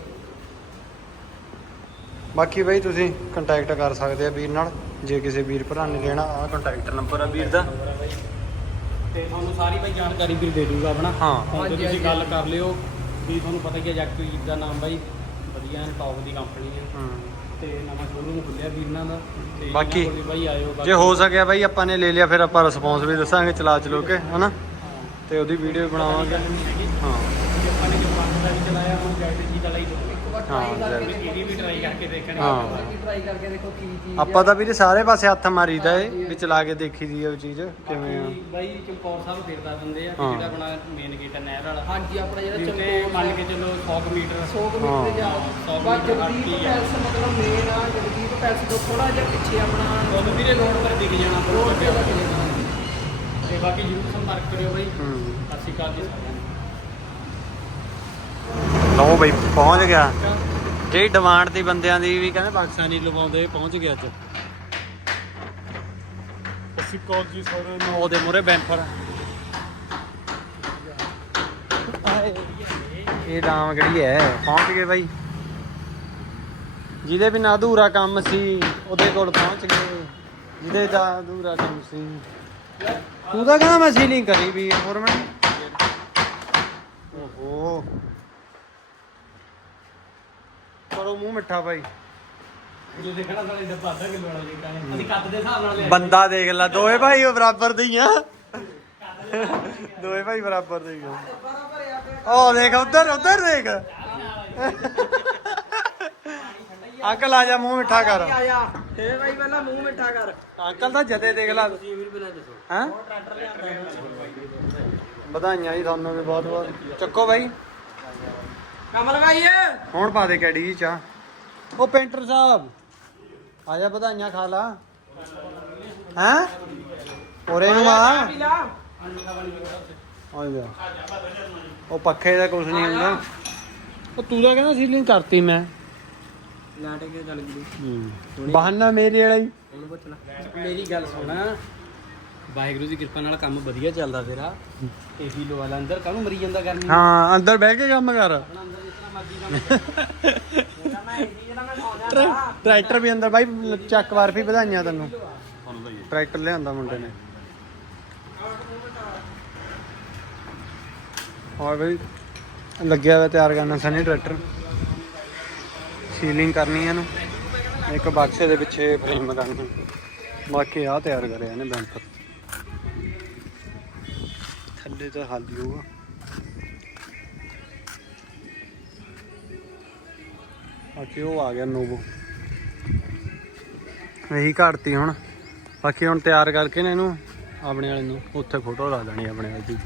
S1: ਬਾਕੀ ਬਈ ਤੁਸੀਂ ਕੰਟੈਕਟ ਕਰ ਸਕਦੇ ਆ ਵੀਰ ਨਾਲ ਜੇ ਕਿਸੇ ਵੀਰ ਭਰਾ ਨੇ ਲੈਣਾ। ਆਹ ਕੰਟੈਕਟ ਨੰਬਰ ਆ ਵੀਰ ਦਾ
S3: ਤੇ ਤੁਹਾਨੂੰ ਸਾਰੀ ਬਾਈ ਜਾਣਕਾਰੀ ਵੀ ਦੇ ਦੂਗਾ ਆਪਣਾ।
S1: ਹਾਂ।
S3: ਫੋਨ ਤੇ
S4: ਹਾਂਜੀ,
S3: ਤੁਸੀਂ
S4: ਹਾਂਜੀ।
S3: ਗੱਲ ਕਰ ਲਿਓ ਵੀ ਤੁਹਾਨੂੰ ਪਤਾ ਹੀ ਹੈ ਜਗਜੀਤ ਦਾ ਨਾਮ ਬਾਈ ਵਧੀਆ ਟੌਪ ਦੀ ਕੰਪਨੀ ਹੈ ਤੇ ਨਵਾਂ ਸ਼ੋਰੂਮ ਖੁੱਲਿਆ ਵੀਰਾਂ ਦਾ। ਤੇ
S1: ਬਾਕੀ
S3: ਇਹਨਾਂ ਕੋਲ ਵੀ ਬਾਈ ਆਇਓ।
S1: ਜੇ ਹੋ ਸਕਿਆ ਬਾਈ ਆਪਾਂ ਨੇ ਲੈ ਲਿਆ ਫਿਰ ਆਪਾਂ ਰਿਸਪੌਂਸ ਵੀ ਦੱਸਾਂਗੇ ਚਲਾ ਚਲੋ ਕੇ ਹਨਾ, ਤੇ ਉਹਦੀ ਵੀਡੀਓ ਬਣਾਵਾਂਗੇ। ਹਾਂ
S3: ਆਪਾਂ ਨੇ ਜੋ ਬੰਦ ਦਾ ਵੀ ਚਲਾਇਆ ਹੁਣ ਜਗਜੀਤ ਵਾਲਾ ਹੀ ਦੋਗੇ।
S1: ਹਾਂ
S3: ਇਹਦੀ ਵੀ ਟਰਾਈ ਕਰਕੇ ਦੇਖਣੀ।
S1: ਹਾਂ।
S4: ਟਰਾਈ ਕਰਕੇ ਦੇਖੋ ਕੀ ਚੀਜ਼
S1: ਆਪਾਂ ਤਾਂ ਵੀਰੇ ਸਾਰੇ ਪਾਸੇ ਹੱਥ ਮਾਰੀਦਾ ਏ ਵੀ ਚਲਾ ਕੇ ਦੇਖੀ ਦੀ ਉਹ ਚੀਜ਼ ਕਿਵੇਂ ਆ।
S3: ਬਾਈ ਚਮਕੌਰ ਸਾਹਿਬ ਫਿਰਦਾ ਦਿੰਦੇ ਆ
S1: ਹਾਂ।
S3: ਜਿਹੜਾ ਆਪਣਾ ਮੇਨ ਗੇਟ ਹੈ ਨਹਿਰ ਵਾਲਾ।
S4: ਹਾਂਜੀ ਆਪਣਾ ਜਿਹੜਾ
S3: ਜਿੱਥੇ
S4: ਚਮਕੌਰ
S3: ਮੰਨ ਕੇ ਚੱਲੋ 100 ਮੀਟਰ
S4: 100 ਮੀਟਰ ਜਾ
S3: ਸੌ
S4: ਬਸ
S3: ਮੀਟਰ
S4: ਜਗਦੀਪ
S3: ਅੱਗੇ ਹੀ ਆ।
S4: ਪੈਲਸ ਮਤਲਬ ਮੇਨ ਆ। ਜਗਦੀਪ ਪੈਲਸ ਤੋਂ ਥੋੜਾ ਜਿਹਾ ਪਿੱਛੇ ਆਪਣਾ
S3: ਤੁਹਾਨੂੰ ਵੀਰੇ ਰੋਡ ਪਰ ਦਿਖ ਜਾਣਾ
S4: ਰੋਡ
S3: ਬਹੁਤ
S4: ਤੇ
S3: ਵੱਡਾ।
S4: ਲੱਗ ਜਾਣਾ।
S3: ਤੇ ਬਾਕੀ ਜ਼ਰੂਰ ਸੰਪਰਕ ਕਰਿਓ ਬਾਈ।
S1: ਹੂੰ
S3: ਸਤਿ ਸ਼੍ਰੀ ਅਕਾਲ ਜੀ ਸਾਰਿਆਂ ਨੂੰ।
S1: ਲਓ ਬਈ ਪਹੁੰਚ ਗਿਆ। ਜਿਹੜੀ ਡਿਮਾਂਡ ਦੀ ਬੰਦਿਆਂ ਦੀ ਵੀ ਕਹਿੰਦੇ ਪਾਕਿਸਤਾਨੀ ਲਵਾਉਂਦੇ ਪਹੁੰਚ ਗਿਆ ਅੱਜ।
S2: ਅਸੀਂ ਕਾਲ ਜੀ ਸਾਰਿਆਂ ਨੂੰ।
S1: ਉਹਦੇ ਮੂਹਰੇ ਬੈਂਫਰ ਇਹ ਡਾਮ ਕਿਹੜੀ ਹੈ, ਪਹੁੰਚ ਗਏ ਬਾਈ। ਜਿਹਦੇ ਬਿਨਾਂ ਅਧੂਰਾ ਕੰਮ ਸੀ ਉਹਦੇ ਕੋਲ ਪਹੁੰਚ ਗਏ, ਜਿਹਦੇ ਦਾ ਅਧੂਰਾ ਕੰਮ ਸੀ। ਤੂੰ ਤਾਂ ਕਹਿੰਦਾ ਮੈਂ ਸੀਲਿੰਗ ਕਰੀ ਵੀ ਹੋਰ ਮੈਂ ਓਹੋ ਕਰੋ ਮੂੰਹ ਮਿੱਠਾ ਬਾਈ।
S3: ਜੇ ਦੇਖਣਾ ਸਾਡਾ ਡੱਬਾ ਅੱਧਾ ਕਿਲੋ ਵਾਲਾ ਜੀ ਕਾਹੇ ਅਸੀਂ ਕੱਦ ਦੇ ਹਿਸਾਬ ਨਾਲ ਲਿਆ।
S1: ਬੰਦਾ ਦੇਖ ਲੈ, ਦੋਵੇਂ ਭਾਈ ਉਹ ਬਰਾਬਰ ਦੇ ਹੀ ਆ। ਦੋਵੇਂ ਭਾਈ ਬਰਾਬਰ ਦੇ ਹੀ ਆ। ਉਹ ਦੇਖ ਉਧਰ ਉਧਰ ਦੇਖ। ਅੰਕਲ ਆ ਜਾ ਮੂੰਹ ਮਿੱਠਾ ਕਰ।
S4: ਆਇਆ ਇਹ ਬਾਈ ਪਹਿਲਾਂ ਮੂੰਹ ਮਿੱਠਾ ਕਰ।
S1: ਅੰਕਲ ਦਾ ਜਦੇ ਦੇਖ ਲੈ ਹੈਂ। ਵਧਾਈਆਂ ਜੀ ਤੁਹਾਨੂੰ ਵੀ ਬਹੁਤ ਬਹੁਤ। ਚੱਕੋ ਬਾਈ
S4: ਕੰਮ ਲਗਾਈਏ।
S1: ਹੁਣ ਪਾ ਦੇ ਕੈਡੀ ਜੀ ਚਾਹ। ਉਹ ਪੇਂਟਰ ਸਾਹਿਬ ਆ ਜਾ, ਵਧਾਈਆਂ ਖਾ ਲਾ ਹੈਂ। ਉਰੇ ਨੂੰ ਆ
S4: ਪੀ ਲਾ।
S1: ਆ ਜਾ। ਉਹ ਪੱਖੇ ਦਾ ਕੁਝ ਨਹੀਂ ਹੁੰਦਾ। ਉਹ ਤੂੰ ਤਾਂ ਕਹਿੰਦਾ ਸੀਲਿੰਗ ਕਰਤੀ ਮੈਂ।
S4: ਲਾਟ ਕੇ ਚੱਲ ਗਈ।
S1: ਬਹਾਨਾ ਮੇਰੇ ਵਾਲਾ ਹੀ।
S3: ਮੇਰੀ ਗੱਲ ਸੁਣ ਵਾਹਿਗੁਰੂ ਦੀ ਕਿਰਪਾ ਨਾਲ ਕੰਮ ਵਧੀਆ ਚੱਲਦਾ ਤੇਰਾ। ਏਸੀ ਲਵਾ ਲੈ ਅੰਦਰ, ਕਾਹਨੂੰ ਮਰੀ ਜਾਂਦਾ ਗਰਮੀ
S1: ਹਾਂ ਅੰਦਰ ਬਹਿ ਕੇ ਕੰਮ ਕਰ।
S3: ਆਪਣਾ ਅੰਦਰ ਜਿਸ ਤਰ੍ਹਾਂ ਮਰਜ਼ੀ ਕੰਮ
S1: ਟਰੈਕਟਰ ਵੀ ਅੰਦਰ ਬਾਈ ਚੱਕ ਵਾਰ ਵੀ ਵਧਾਈਆਂ ਤੈਨੂੰ। ਟਰੈਕਟਰ ਲਿਆਂਦਾ ਮੁੰਡੇ ਨੇ। ਹੋਰ ਬਈ ਲੱਗਿਆ ਹੋਇਆ ਤਿਆਰ ਕਰਨਾ ਸਨੀ ਟਰੈਕਟਰ। ਸੀਲਿੰਗ ਕਰਨੀ ਇਹਨੂੰ, ਇੱਕ ਬਕਸੇ ਦੇ ਪਿੱਛੇ ਫਰੇਮ ਕਰਨੀ, ਬਾਕੀ ਆਹ ਤਿਆਰ ਕਰਿਆ ਇਹਨੇ ਬੈਂਪਰ। ਥੱਲੇ ਤਾਂ ਹਾਲੀ ਹੋਊਗਾ। ਬਾਕੀ ਉਹ ਆ ਗਿਆ ਨੋਵੋ, ਇਹੀ ਘੜਤੀ ਹੁਣ। ਬਾਕੀ ਹੁਣ ਤਿਆਰ ਕਰਕੇ ਨਾ ਇਹਨੂੰ ਆਪਣੇ ਵਾਲੇ ਨੂੰ ਉੱਥੇ ਫੋਟੋ ਲਾ ਦੇਣੀ ਆਪਣੇ ਵਾਲੀ ਦੀ।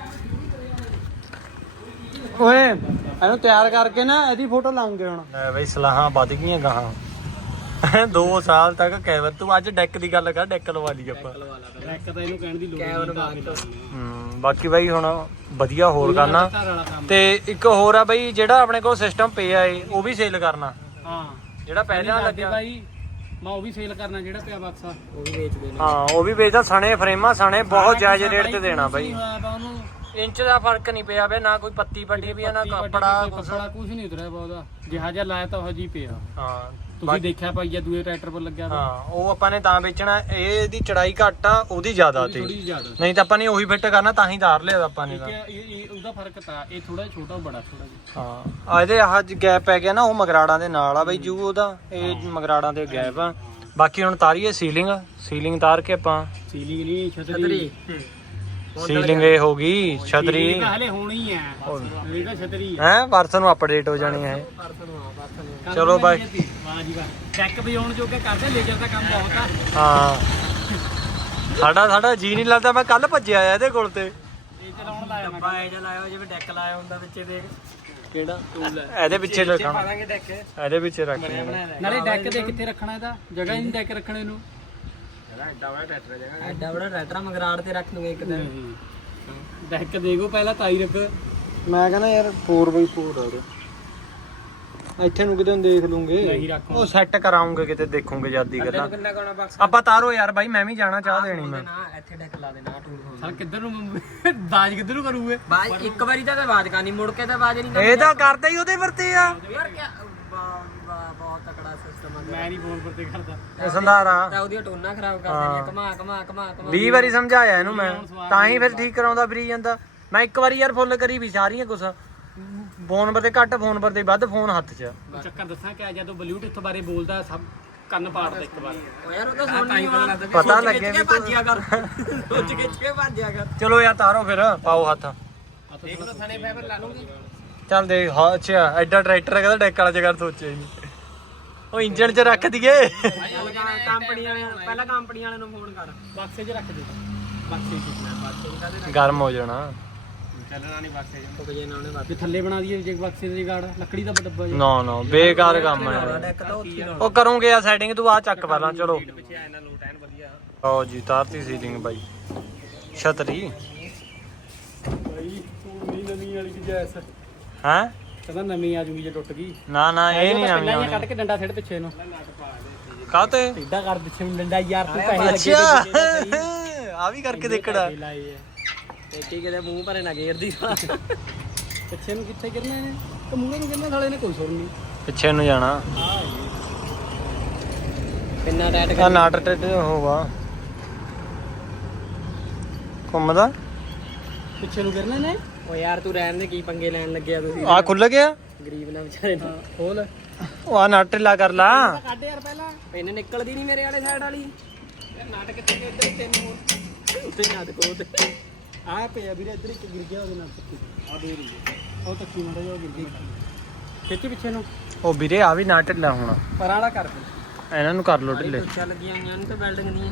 S1: ਓਏ ਇਹਨੂੰ ਤਿਆਰ ਕਰਕੇ ਨਾ ਇਹਦੀ ਫੋਟੋ ਲਾਉਂਗੇ ਹੁਣ। ਬਈ ਸਲਾਹਾਂ ਵੱਧ ਗਈਆਂ ਗਾਹਾਂ। 2 ਸਾਲ ਤੱਕ ਕੈਵਰ ਤੂੰ ਅੱਜ ਡੈਕ ਦੀ ਗੱਲ ਕਰ, ਡੈਕ ਲਵਾ ਲਈ ਆਪਾਂ।
S3: ਡੈਕ ਤਾਂ ਇਹਨੂੰ ਕਹਿਣ ਦੀ ਲੋੜ ਨਹੀਂ।
S1: ਬਾਕੀ ਬਾਈ ਹੁਣ ਵਧੀਆ ਹੋਰ ਕਰਨਾ। ਤੇ ਇੱਕ ਹੋਰ ਆ ਬਈ, ਜਿਹੜਾ ਆਪਣੇ ਕੋਲ ਸਿਸਟਮ ਪਿਆ ਏ ਉਹ ਵੀ ਸੇਲ ਕਰਨਾ।
S3: ਹਾਂ
S1: ਜਿਹੜਾ ਪਹਿਲਾਂ ਲੱਗਿਆ
S3: ਬਾਈ, ਮੈਂ ਉਹ ਵੀ ਸੇਲ ਕਰਨਾ ਜਿਹੜਾ ਪਿਆ ਬਕਸਾ, ਉਹ ਵੀ ਵੇਚ ਦੇਣਾ।
S1: ਹਾਂ ਉਹ ਵੀ ਵੇਚਦਾ। ਸਣੇ ਫਰੇਮਾਂ ਸਣੇ ਬਹੁਤ ਜਾਇਜ਼ ਰੇਟ ਤੇ ਦੇਣਾ ਬਾਈ।
S3: ਉਹਨੂੰ
S1: ਇੰਚ ਦਾ ਫਰਕ ਨਹੀਂ ਪਿਆ ਬਈ, ਨਾ ਕੋਈ ਪੱਤੀ ਵੱਡੀ ਵੀ ਆ ਨਾ ਕੱਪੜਾ
S3: ਕੁਛ ਨਹੀਂ ਉਤਰਿਆ ਉਹਦਾ। ਜਿਹਾ ਜਿਹਾ ਲਾਇਆ ਤਾਂ ਉਹ ਜੀ ਪਿਆ।
S1: ਹਾਂ
S3: ਤੁਸੀਂ ਦੇਖਿਆ ਪਾਈਆ ਦੂਏ ਟਰੈਕਟਰ ਪਰ ਲੱਗਿਆ ਤਾਂ।
S1: ਹਾਂ ਉਹ ਆਪਾਂ ਨੇ ਤਾਂ ਵੇਚਣਾ। ਇਹਦੀ ਚੜਾਈ ਘੱਟ ਆ, ਉਹਦੀ ਜ਼ਿਆਦਾ ਤੇ
S3: ਥੋੜੀ ਜ਼ਿਆਦਾ।
S1: ਨਹੀਂ ਤਾਂ ਆਪਾਂ ਨੇ ਉਹੀ ਫਿੱਟ ਕਰਨਾ, ਤਾਂ ਹੀ ਧਾਰ ਲਿਆ ਆਪਾਂ ਨੇ ਤਾਂ।
S3: ਇਹ ਉਹਦਾ ਫਰਕ ਤਾਂ ਇਹ ਥੋੜਾ ਛੋਟਾ ਬੜਾ ਥੋੜਾ ਜਿਹਾ।
S1: ਹਾਂ ਆ ਇਹਦੇ ਆਹ ਗੈਪ ਪੈ ਗਿਆ ਨਾ, ਉਹ ਮਗਰਾੜਾਂ ਦੇ ਨਾਲ ਆ ਬਈ ਜੂ ਉਹਦਾ। ਇਹ ਮਗਰਾੜਾਂ ਦੇ ਗੈਪ ਆ। ਬਾਕੀ ਹੁਣ ਤਾਰੀਏ ਸੀਲਿੰਗ ਤਾਰ ਕੇ ਆਪਾਂ।
S3: ਸੀਲਿੰਗ ਨਹੀਂ, ਛਤਰੀ।
S1: ਸੀਲਿੰਗ ਇਹ ਹੋ ਗਈ, ਛਤਰੀ
S3: ਹਲੇ ਹੋਣੀ ਹੈ। ਇਹ ਤਾਂ ਛਤਰੀ
S1: ਹੈ, ਪਰਸੋਂ ਨੂੰ ਅਪਡੇਟ ਹੋ ਜਾਣੀ ਹੈ। ਚਲੋ ਬਾਈ।
S3: ਵਾਹ ਜੀ ਵਾਹ, ਚੈੱਕ ਵੀ ਆਉਣ ਜੋਗੇ ਕਰਦੇ, ਲੇਜ਼ਰ ਦਾ ਕੰਮ ਬਹੁਤ ਆ।
S1: ਹਾਂ ਸਾਡਾ ਜੀ ਨਹੀਂ ਲੱਗਦਾ। ਮੈਂ ਕੱਲ ਭੱਜਿਆ ਆ ਇਹਦੇ ਕੋਲ ਤੇ।
S3: ਇਹ ਚਲਾਉਣ ਲਾਇਆ ਮੈਂ ਬਾਏ ਜਿਹਾ ਲਾਇਆ ਜਿਵੇਂ ਡੈਕ ਲਾਇਆ ਹੁੰਦਾ ਵਿੱਚੇ ਦੇਖ।
S1: ਕਿਹੜਾ ਇਹਦੇ ਪਿੱਛੇ ਰੱਖਣਾ,
S3: ਪਾਵਾਂਗੇ ਡੈਕ
S1: ਇਹਦੇ ਪਿੱਛੇ ਰੱਖਣਾ।
S3: ਨਾਲੇ ਡੈਕ ਦੇ ਕਿੱਥੇ ਰੱਖਣਾ, ਇਹਦਾ ਜਗ੍ਹਾ ਹੀ ਨਹੀਂ ਡੈਕ ਰੱਖਣੇ ਨੂੰ।
S4: ਐਡਾ ਬੜਾ ਟਰੈਕਟਰ ਮਗਰਾੜ ਤੇ ਰੱਖ ਲੂਗੇ ਇੱਕ ਦਿਨ।
S3: ਡੈਕ ਦੇਖੋ ਪਹਿਲਾਂ ਤਾਈ ਰੱਖ।
S1: ਮੈਂ ਕਹਿੰਦਾ ਯਾਰ 4x4 ਆ ਇੱਥੇ ਨੂੰ ਕਿਤੇ ਹੁਣ ਦੇਖ ਲੂੰਗੇ।
S3: ਨਹੀਂ ਰੱਖੋ।
S1: ਉਹ ਸੈੱਟ ਕਰਾਉਂਗੇ ਕਿਤੇ, ਦੇਖੂਗੇ ਜਦ ਗੱਲਾਂ।
S4: ਕਿੰਨਾ ਕੋਣਾ ਬਕਸ
S1: ਆਪਾਂ ਤਾਰੋ ਯਾਰ ਬਾਈ, ਮੈਂ ਵੀ ਜਾਣਾ ਚਾਹ ਦੇਣੀ ਮੈਂ।
S4: ਨਾ ਇੱਥੇ ਡੈਕ ਲਾ ਦੇਣਾ ਟੂਲ ਹੋ
S3: ਸਰ ਕਿੱਧਰ ਨੂੰ ਬਾਜ ਕਿੱਧਰ ਨੂੰ ਕਰੂਗੇ?
S4: ਬਾਜ ਇੱਕ ਵਾਰੀ ਤਾਂ ਆਵਾਜ਼ ਕਰਨੀ, ਮੁੜ ਕੇ ਤਾਂ ਆਵਾਜ਼ ਨਹੀਂ
S1: ਇਹ ਤਾਂ ਕਰਦਾ ਹੀ ਉਹਦੇ ਵਰਤੇ ਆ
S4: ਯਾਰ ਕੀ ਬਹੁਤ ਤਕੜਾ ਸਿਸਟਮ ਆ।
S3: ਮੈਂ ਨਹੀਂ ਫੋਨ ਪਰ ਤੇ ਕਰਦਾ।
S1: ਇਹ ਸੰਧਾਰਾ
S4: ਤਾਂ ਉਹਦੀਆਂ ਟੋਨਾਂ ਖਰਾਬ ਕਰ ਦੇਣੀਆਂ, ਘਮਾ
S1: 20 ਵਾਰੀ ਸਮਝਾਇਆ ਇਹਨੂੰ ਮੈਂ, ਤਾਂ ਹੀ ਫਿਰ ਠੀਕ ਕਰਾਉਂਦਾ ਫਰੀ ਜਾਂਦਾ। ਮੈਂ ਇੱਕ ਵਾਰੀ ਯਾਰ ਫੁੱਲ ਕਰੀ ਵੀ ਸਾਰੀਆਂ ਕੁਛ। ਫੋਨ ਪਰ ਤੇ ਘੱਟ, ਫੋਨ ਪਰ ਤੇ ਵੱਧ, ਫੋਨ ਹੱਥ 'ਚ।
S3: ਚੱਕਰ ਦੱਸਾਂ ਕਿ ਜਦੋਂ ਬਲੂਟੁੱਥ ਬਾਰੇ ਬੋਲਦਾ ਸਭ ਕੰਨ ਪਾੜਦਾ ਇੱਕ ਵਾਰ।
S4: ਉਹ ਯਾਰ ਉਹ ਤਾਂ ਸੁਣਨੀ
S1: ਪਤਾ ਲੱਗੇ ਵੀ
S4: ਭੱਜਿਆ ਕਰ, ਸੋਚ ਕੇ ਭੱਜਿਆ ਕਰ।
S1: ਚਲੋ ਯਾਰ ਤਾਰੋ ਫਿਰ, ਪਾਓ ਹੱਥ।
S3: ਦੇਖ ਲੋ ਥਣੇ ਫਾਈਬਰ ਲਾ ਲੂੰਗੇ।
S1: ਚੱਲ ਦੇਖ। ਹਾਂ ਅੱਛਾ ਐਡਾ ਟਰੈਕਟਰ ਕਹਿੰਦਾ ਡੈਕ ਵਾਲਾ ਜਗ੍ਹਾ ਸੋਚਿਆ ਹੀ ਨਹੀਂ। ਉਹ ਇੰਜਣ 'ਚ ਰੱਖ ਦਈਏ।
S4: ਕੰਪਨੀ ਵਾਲੇ ਪਹਿਲਾਂ ਕੰਪਨੀ ਵਾਲੇ ਨੂੰ ਫੋਨ ਕਰ।
S3: ਬਕਸੇ 'ਚ ਰੱਖ ਦੇ, ਬਕਸੇ 'ਚ
S1: ਗਰਮ ਹੋ ਜਾਣਾ।
S3: ਚੱਲਣਾ ਨਹੀਂ ਬਕਸੇ 'ਚ।
S4: ਟੁੱਕ ਜੇ ਨਾ ਉਹਨੇ
S3: ਜੇ ਥੱਲੇ ਬਣਾ ਦਈਏ ਜੇ ਬਕਸੇ ਦੇ ਗਾੜ ਲੱਕੜੀ ਦਾ ਡੱਬਾ ਜਿਹਾ।
S1: ਨਾ ਨਾ ਬੇਕਾਰ ਕੰਮ ਹੈ।
S4: ਡੈਕ ਤਾਂ ਉੱਥੇ ਹੀ
S1: ਉਹ ਕਰੂੰਗੇ ਆ ਸੈਟਿੰਗ, ਤੂੰ ਆ ਚੱਕ ਪਹਿਲਾਂ। ਚਲੋ
S3: ਪਿੱਛੇ ਆਇਆ ਨਾ ਲੋਟ ਐਨ ਵਧੀਆ।
S1: ਆਓ ਜੀ, ਤਾਰਤੀ ਸੀਲਿੰਗ ਬਾਈ। ਛਤਰੀ
S3: ਬਾਈ ਪੂਰੀ ਨਵੀਂ ਵਾਲੀ ਗੈਸ
S1: ਹੈ,
S3: ਕਹਿੰਦਾ ਨਵੀਂ ਆ ਜੂਗੀ ਜੇ ਟੁੱਟ ਗਈ।
S1: ਨਾ ਨਾ ਇਹ ਨਹੀਂ
S3: ਪਹਿਲਾਂ
S1: ਆਉਣੀ।
S3: ਇਹ ਕੱਢ ਕੇ ਡੰਡਾ ਛੱਡ ਪਿੱਛੇ ਨੂੰ।
S1: ਕਾਤੇ
S3: ਇਦਾਂ ਕਰ ਪਿੱਛੇ ਨੂੰ ਡੰਡਾ ਯਾਰ, ਤੂੰ ਪੈਸੇ ਲੱਗੇ
S1: ਅੱਛਾ ਆ ਵੀ ਕਰਕੇ ਦੇਖੜਾ।
S3: ਲਾਏ ਆ
S4: ਟੇਟੀ ਕਿਤੇ ਮੂੰਹ ਭਰੇ ਨਾ ਗੇਰਦੀ।
S3: ਪਿੱਛੇ ਨੂੰ ਕਿੱਥੇ ਗਿਰਨਾ ਇਹਨੇ, ਤੇ ਮੂਹਰੇ ਨੂੰ ਗਿਰਨਾ ਸਾਲੇ ਨੇ ਕੋਈ ਸੁਣ ਨਹੀਂ।
S1: ਪਿੱਛੇ ਨੂੰ ਜਾਣਾ।
S4: ਕਿੰਨਾ ਟਾਈਟ
S1: ਆ ਨਾਟ ਟੱਟ ਹੋਵਾ ਘੁੰਮਦਾ।
S3: ਪਿੱਛੇ ਨੂੰ ਗਿਰਨਾ ਨੇ।
S4: ਉਹ ਯਾਰ ਤੂੰ ਰਹਿਣ ਦੇ, ਕੀ ਪੰਗੇ ਲੈਣ ਲੱਗਿਆ ਤੁਸੀਂ?
S1: ਆ ਖੁੱਲ ਗਿਆ।
S4: ਗਰੀਬ ਨਾ ਵਿਚਾਰੇ ਨੂੰ
S3: ਖੋਲ
S1: ਉਹ ਆ ਨਟ ਢਿੱਲਾ ਕਰ ਲਾ।
S3: ਕੱਢ ਯਾਰ ਪਹਿਲਾਂ।
S4: ਇਹਨੇ ਨਿਕਲਦੀ ਨਹੀਂ ਮੇਰੇ ਵਾਲੇ ਸਾਈਡ ਵਾਲੀ।
S3: ਯਾਰ ਨਾਟਕ ਕਿੱਥੇ ਗਏ ਇੱਧਰ ਤੈਨੂੰ ਹੋਰ।
S4: ਉੱਤੇ ਨਾ ਦੇਖੋ ਤੇ
S3: ਆ ਪਿਆ ਵੀਰੇ, ਇੱਧਰ ਇੱਕ ਗਿਰ ਗਿਆ ਉਹਦੇ ਨਾਲ ਤੱਕੀ। ਆ ਦੇ ਰਹੀ ਉਹ ਤੱਕੀ ਮੜਾ ਜਾ ਗਿਰ ਗਈ। ਖਿੱਚ ਪਿੱਛੇ ਨੂੰ।
S1: ਉਹ ਵੀਰੇ ਆ ਵੀ ਨਟ ਢਿੱਲਾ ਹੋਣਾ।
S3: ਪਰਾਂ ਵਾਲਾ ਕਰ ਦੇ।
S1: ਇਹਨਾਂ ਨੂੰ ਕਰ ਲੋ ਢਿੱਲੇ।
S4: ਚੱਲ ਲੱਗੀਆਂ ਹੋਈਆਂ ਨੇ ਤਾਂ ਵੈਲਡਿੰਗ ਦੀਆਂ।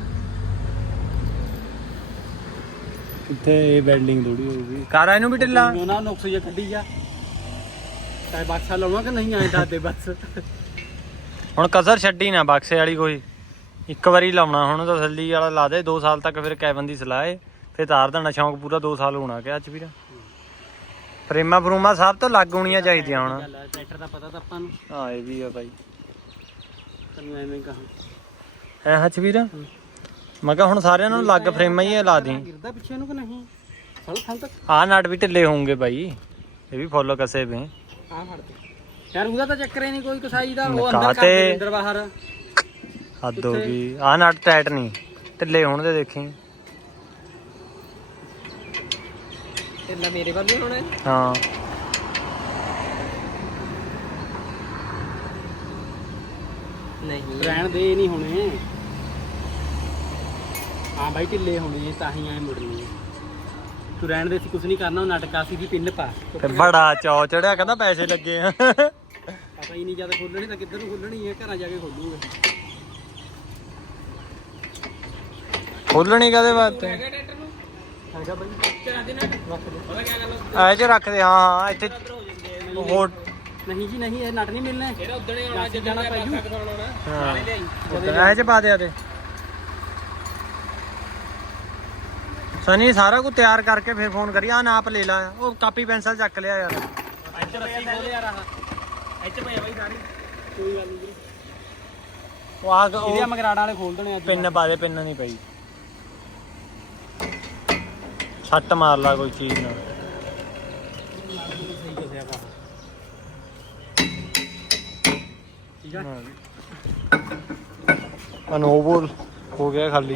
S3: ਕਿੱਥੇ ਇਹ ਵੈਲਡਿੰਗ ਥੋੜੀ ਹੋਊਗੀ।
S1: ਕਰ ਇਹਨੂੰ ਵੀ ਢਿੱਲਾ।
S3: ਉਹਨਾਂ ਨੁਕਸ ਜੇ ਕੱਢੀ ਜਾ। ਚਾਹੇ ਬਾਕਸਾ ਲਾਉਣਾ ਕਿ ਨਹੀਂ ਆਏ ਦਾਦੇ ਬਸ।
S1: ਹੁਣ ਕਸਰ ਛੱਡੀ ਨਾ ਬਕਸੇ ਵਾਲੀ ਕੋਈ। ਇੱਕ ਵਾਰੀ ਲਾਉਣਾ ਹੁਣ, ਤਸੱਲੀ ਵਾਲਾ ਲਾ ਦੇ। 2 ਸਾਲ ਤੱਕ ਫਿਰ ਕੈਬਨ ਦੀ ਸਲਾਹ ਏ, ਫਿਰ ਤਾਰ ਦੇਣਾ। ਸ਼ੌਂਕ ਪੂਰਾ 2 ਸਾਲ ਹੋਣਾ ਕਿ ਅੱਜ ਵੀਰ। ਫਰੇਮਾਂ ਫਰੂਮਾਂ ਸਭ ਤੋਂ ਲੱਗ ਹੋਣੀਆਂ ਚਾਹੀਦੀਆਂ ਹੁਣ।
S3: ਟਰੈਕਟਰ ਦਾ ਪਤਾ ਤਾਂ ਆਪਾਂ ਨੂੰ।
S1: ਹਾਂ ਇਹ ਵੀ ਆ ਬਾਈ।
S3: ਤੈਨੂੰ ਐਵੇਂ ਕਹਾਂ।
S1: ਹੈ ਹੱਚ ਵੀਰ। ਮੈਂ ਕਿਹਾ ਹੁਣ ਸਾਰਿਆਂ ਨੂੰ ਲੱਗ ਫਰੇਮਾਂ ਹੀ ਲਾ ਦੀ।
S3: ਗਿਰਦਾ ਪਿੱਛੇ ਨੂੰ ਕਿ ਨਹੀਂ ਸਾਲ ਥਾਂ ਤੱਕ
S1: ਆਹ ਨਟ ਵੀ ਢਿੱਲੇ ਹੋਣਗੇ ਬਾਈ, ਇਹ ਵੀ ਫੁੱਲ ਕਸੇ ਵੇ।
S3: ਆ ਫੜ ਦੇ ਯਾਰ, ਉਹਦਾ ਤਾਂ ਚੱਕਰ ਹੀ ਨਹੀਂ ਕੋਈ ਕਸਾਈ ਦਾ, ਉਹ
S1: ਕਾਹਤੇ?
S3: ਅੰਦਰ ਕਰਦੇ ਅੰਦਰ ਬਾਹਰ।
S1: ਹੱਦ ਹੋ ਗਈ। ਆਹ ਨਟ ਟਾਈਟ ਨਹੀਂ, ਢਿੱਲੇ ਹੋਣ ਦੇ ਦੇਖੀ।
S4: ਢਿੱਲਾ ਮੇਰੇ ਵੱਲ ਹੀ ਹੋਣਾ ਹੈ।
S1: ਹਾਂ
S4: ਨਹੀਂ
S3: ਰਹਿਣ ਦੇ, ਨਹੀਂ ਹੋਣੇ। ਹਾਂ ਬਾਈ ਢਿੱਲੇ ਹੋਣੇ ਤਾਂ ਹੀ ਐ ਮੁੜਨੀ। ਤੂੰ ਰਹਿਣ ਦੇ, ਸੀ ਕੁਝ ਨਹੀਂ ਕਰਨਾ। ਉਹ ਨਟਕਾਸੀ ਦੀ ਪਿੰਨ ਪਾ।
S1: ਤੇ ਬੜਾ ਚੌ ਚੜਿਆ, ਕਹਿੰਦਾ ਪੈਸੇ ਲੱਗੇ ਆ।
S3: ਪਤਾ ਹੀ ਨਹੀਂ ਜਦ ਖੋਲਣੀ ਤਾਂ ਕਿੱਧਰ ਨੂੰ ਖੋਲਣੀ ਹੈ, ਘਰਾਂ ਜਾ ਕੇ ਖੋਲੂਗੇ।
S1: ਖੋਲਣੀ ਕਾਹਦੇ ਵਾਸਤੇ?
S3: ਹੈਗਾ ਬਾਈ ਚਲਾ ਦੇ ਨਟ, ਪਤਾ ਕੀ ਗੱਲ
S1: ਐ ਚ ਰੱਖਦੇ। ਹਾਂ ਇੱਥੇ ਹੋਰ
S3: ਨਹੀਂ ਜੀ ਨਹੀਂ, ਇਹ ਨਟ ਨਹੀਂ ਮਿਲਣਾ। ਇਹਦਾ ਉਦਣੇ ਆਉਣਾ ਜੇ ਜਾਣਾ ਪੈ ਜੂ।
S1: ਹਾਂ ਐ ਚ ਪਾ ਦਿਆ ਤੇ ਸਨੀ ਸਾਰਾ ਕੁਝ ਤਿਆਰ ਕਰਕੇ ਫਿਰ ਫੋਨ ਕਰੀ। ਆ ਨਾਪ ਲੈ ਲਾ, ਉਹ ਕਾਪੀ ਪੈਨਸਲ ਚੱਕ ਲਿਆ ਯਾਰ।
S3: ਇੱਥੇ ਰੱਸੀ ਖੋਲ ਯਾਰ, ਆਹ ਇੱਥੇ ਪਈ ਬਾਈ ਸਾਰੀ। ਕੋਈ ਗੱਲ ਨਹੀਂ,
S1: ਉਹ ਆ
S3: ਇਹਦੇ ਮਗਰਾੜਾਂ ਵਾਲੇ ਖੋਲ ਦੇਣੇ ਅੱਜ।
S1: ਪਿੰਨ ਪਾ ਦੇ, ਪਿੰਨ ਨਹੀਂ ਪਈ। ਛੱਟ ਮਾਰ ਲਾ ਕੋਈ ਚੀਜ਼ ਨਾਲ।
S3: ਸਹੀ ਦੱਸਿਆ ਵਾ। ਠੀਕ ਆ।
S1: ਅਨੋਬਲ ਹੋ ਗਿਆ ਖਾਲੀ।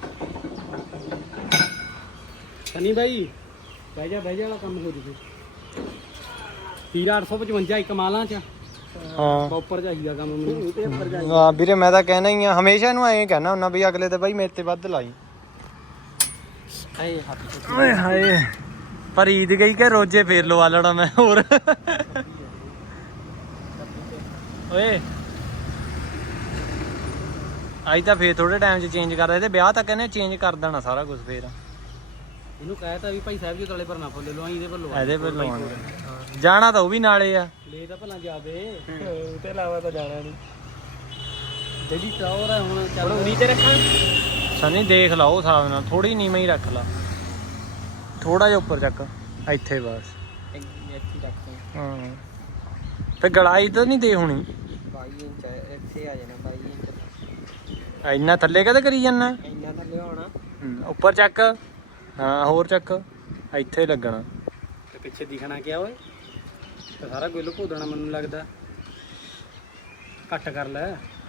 S3: ਸਨੀ ਬਾਈ ਬਹਿ ਜਾ ਵਾਲਾ ਕੰਮ ਹੋ ਜੂ। ਹੀਰਾ 855 ਇੱਕ ਮਾਲਾਂ ਚ
S1: ਹਾਂ
S3: ਉੱਪਰ ਚਾਹੀਦਾ ਕੰਮ ਮੈਨੂੰ, ਤੇ ਉੱਪਰ ਚਾਹੀਦਾ।
S1: ਹਾਂ ਵੀਰੇ, ਮੈਂ ਤਾਂ ਕਹਿਣਾ ਹੀ ਆ, ਹਮੇਸ਼ਾ ਇਹਨੂੰ ਐਂ ਕਹਿਣਾ ਹੁੰਦਾ ਵੀ ਅਗਲੇ ਤੇ ਬਾਈ ਮੇਰੇ ਤੇ ਵੱਧ ਲਾਈ।
S3: ਆਏ ਹੱਥ
S1: ਓਏ ਹਾਏ, ਪਰ ਈਦ ਗਈ ਕਿ ਰੋਜੇ ਫੇਰ ਲਵਾ ਲੈਣਾ ਮੈਂ ਹੋਰ। ਓਏ ਅੱਜ ਤਾਂ ਫੇਰ ਥੋੜੇ ਟਾਈਮ 'ਚ ਚੇਂਜ ਕਰਦਾ, ਤੇ ਵਿਆਹ ਤੱਕ ਇਹਨੇ ਚੇਂਜ ਕਰ ਦੇਣਾ ਸਾਰਾ ਕੁਝ ਫੇਰ।
S3: ਇਹਨੂੰ ਕਹਿਤਾ ਵੀ ਭਾਈ ਸਾਹਿਬ ਜੀ ਤਲੇ ਪਰ ਨਾ ਫੁੱਲ ਲਵਾਈ, ਇਹਦੇ ਪਰ ਲਵਾ।
S1: ਇਹਦੇ ਪਰ ਲਵਾਉਣਾ ਜਾਣਾ ਤਾਂ ਉਹ ਵੀ ਨਾਲੇ ਆ।
S3: ਲੈ ਤਾਂ ਭਲਾ ਜਾਵੇ,
S1: ਤੇ ਇਲਾਵਾ ਤਾਂ ਜਾਣਾ ਨਹੀਂ।
S3: ਜਿਹੜੀ ਟੌਰ ਹੈ ਹੁਣ ਚੱਲ ਉਨੀ ਤੇ ਰੱਖਾਂ।
S1: ਸਨੀ ਦੇਖ ਲਾ ਉਹ ਹਿਸਾਬ ਨਾਲ, ਥੋੜੀ ਨੀਵੇਂ ਹੀ ਰੱਖ ਲਾ, ਥੋੜਾ ਜਿਹਾ ਉੱਪਰ ਚੱਕ ਇੱਥੇ ਬਸ।
S4: ਇੱਥੇ ਰੱਖਦੇ
S1: ਹਾਂ ਤੇ ਗਲਾਈ ਤਾਂ ਨਹੀਂ ਦੇ ਹੋਣੀ।
S4: 22 ਇੰਚ ਇੱਥੇ ਆ ਜਾਣਾ 22 ਇੰਚ।
S1: ਇੰਨਾ ਥੱਲੇ ਕਦੇ ਕਰੀ ਜਾਂਦਾ?
S4: ਇੰਨਾ ਤਾਂ ਲਿਆਉਣਾ।
S1: ਉੱਪਰ ਚੱਕ। ਹਾਂ ਹੋਰ ਚੱਕ, ਇੱਥੇ ਲੱਗਣਾ।
S3: ਤੇ ਪਿੱਛੇ ਦਿਖਣਾ ਕਿਆ ਓਏ, ਤੇ ਸਾਰਾ ਗੁੱਲ ਭੋਦਣਾ ਮੈਨੂੰ ਲੱਗਦਾ। ਘੱਟ ਕਰ ਲੈ।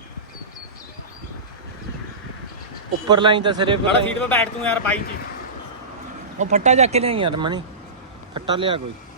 S1: ਉੱਪਰ ਲਾਈ ਤਾਂ ਸਿਰੇ
S3: ਬੜਾ ਸੀਟ 'ਤੇ ਬੈਠ ਤੂੰ ਯਾਰ ਬਾਈ ਜੀ।
S1: ਉਹ ਫੱਟਾ ਚੱਕ ਕੇ ਲਿਆਈ ਯਾਰ ਮਨੀ, ਫੱਟਾ ਲਿਆ ਕੋਈ।